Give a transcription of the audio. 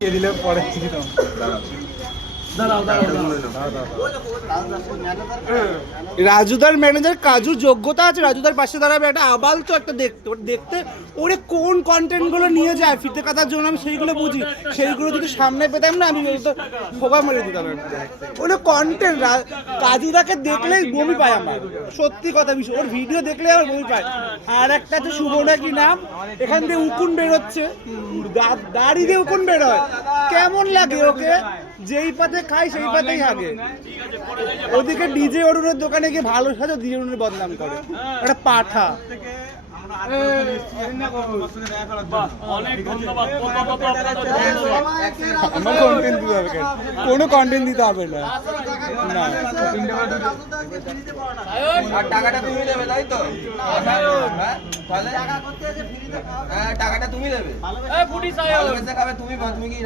দিলে পরে চিঠি দাও রাজুদার ম্যানেজার কাজু যোগ্যতা আছে, রাজুদার পাশে দাঁড়াবে একটা আবাল তো একটা দেখতে ওরে কোন কন্টেন্ট গুলো নিয়ে যায় ফিতে কাটার জন্য আমি সেইগুলো বুঝি, সেইগুলো যদি সামনে পেতাম না আমি ফোকা মেরে দিতাম। ওটা কন্টেন্ট কাজুদাকে দেখলেই বমি পায় আমার, সত্যি কথা বিষয়, ওর ভিডিও দেখলে আমার বমি পায়। আর একটা হচ্ছে শুভ নাকি নাম, এখান দিয়ে উকুন বেরোচ্ছে, দাড়ি দিয়ে উকুন বেরোয়, কেমন লাগে ওকে? যেই পাতে খায় সেই পাতেই হাগে। ওদিকে ডিজে অরুণের দোকানে গিয়ে ভালো সাজো ডিজে অরুণের বদনাম করে, একটা পাঠা। কোনো কন্টেন্ট দিতে হবে না, টাকাটা তুমি দেবে তাই তো? টাকাটা তুমি দেবে, তুমি কি